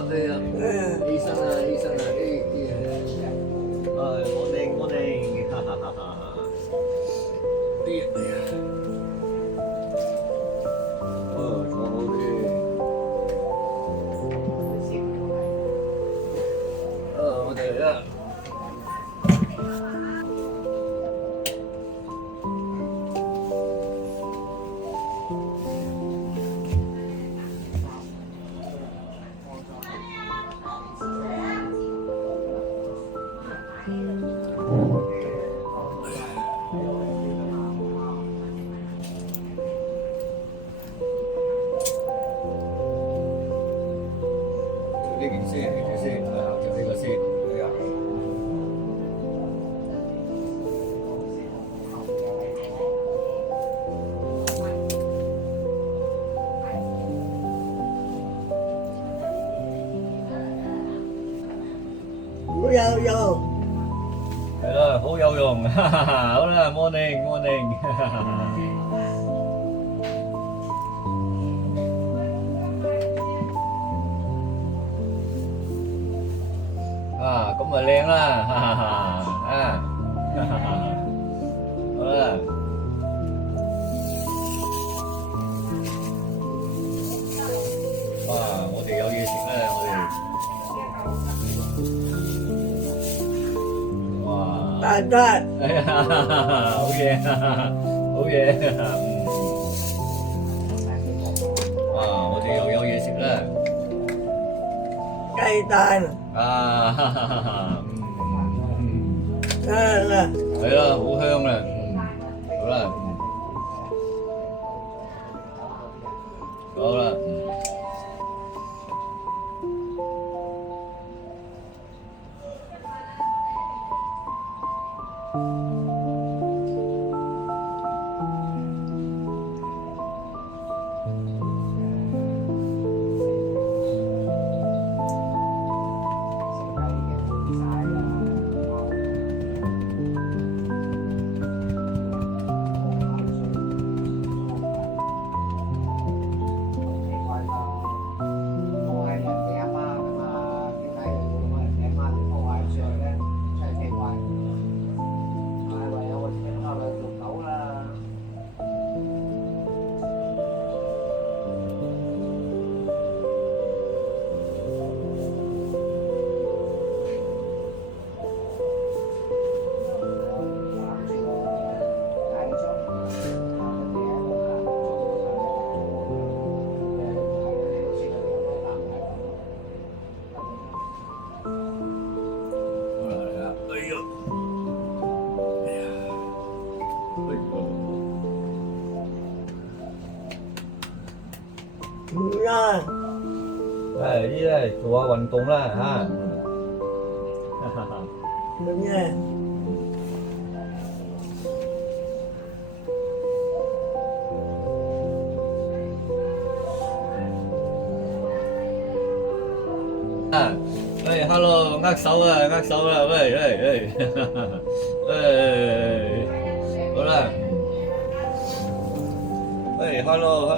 醫生啊，醫生啊，morning，哈哈哈哈。坐好啲。我哋嚟啦。呢件先，呢件先，就呢個先，係啊。好有用，係啦，好有用，哈哈哈！好啦，morning，哈哈哈。咁咪靚啦，哈哈哈！哈哈哈！好啦，我哋有嘢食啦，大得，哎呀，好嘢，好嘢，我哋又有嘢食啦，雞蛋，香啦，係啦，好香啦，好啦，好啦。唔啦，呢啲咧做下運動啦嚇。唔嘅，喂，hello，握手啊，握手啊，喂，好啦。喂，hello，喂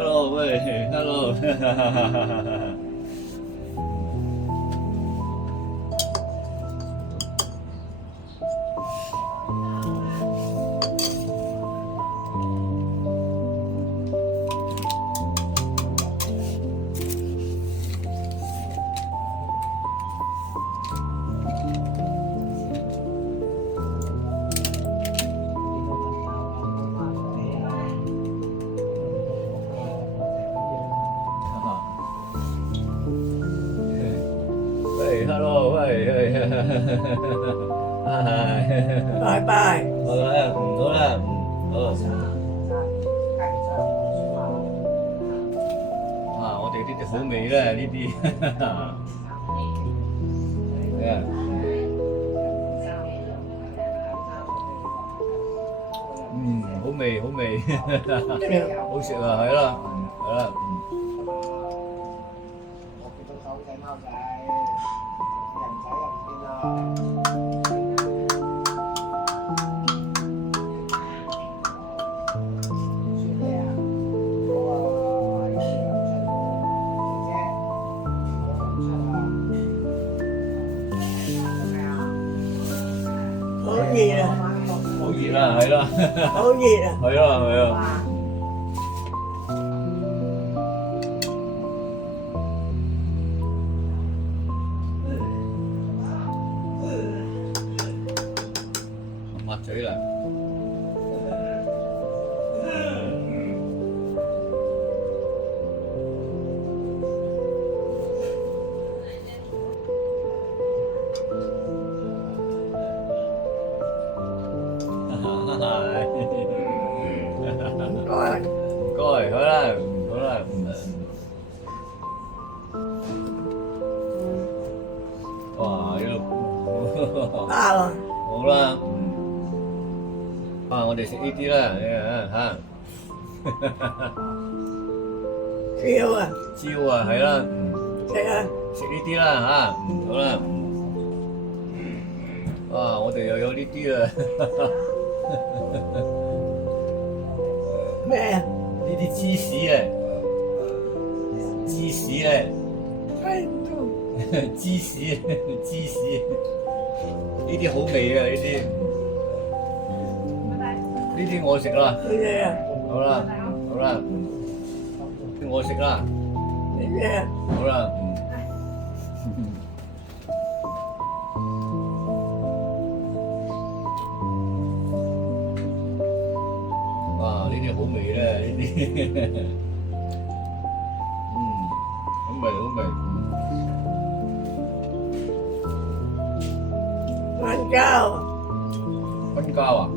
，hello，hello，喂，拜拜，好啦，好啦，我哋呢啲好味啦，呢啲，好味，好食啊，係啦。啦，係啦，好熱啊！係啦，係啊。哇！抹嘴啦。唔該，唔該，好啦，好啦，哇，呢度包啊！好啦，我哋食呢啲啦，嚇，燒啊！蕉啊，係啦，食啊！食呢啲啦，嚇，好啦，哇，我哋又有呢啲啦，咩啊？呢啲芝士啊，芝士啊，睇唔到。芝士，芝士，呢啲好味啊，呢啲，呢啲我食啦，咩啊？好啦，好啦，我食啦，咩啊？好啦，哇，呢啲好味咧，呢啲，好味好味。瞓覺啊！瞓覺啊？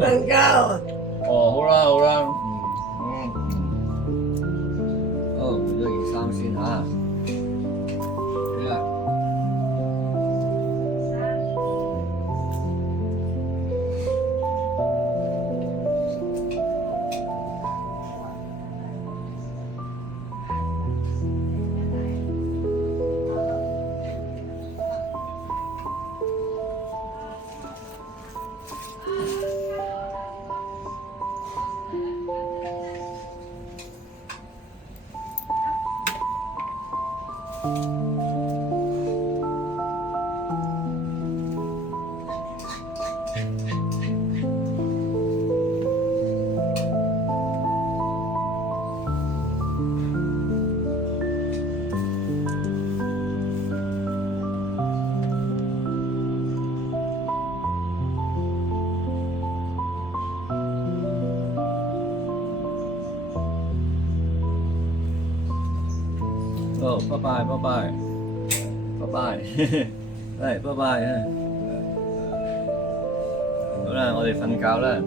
瞓覺啊！哦，好啦好啦，哦，1、2、3先嚇，好啦。哦，拜拜，拜拜，拜拜，係，拜拜啊！好啦，我哋瞓覺啦。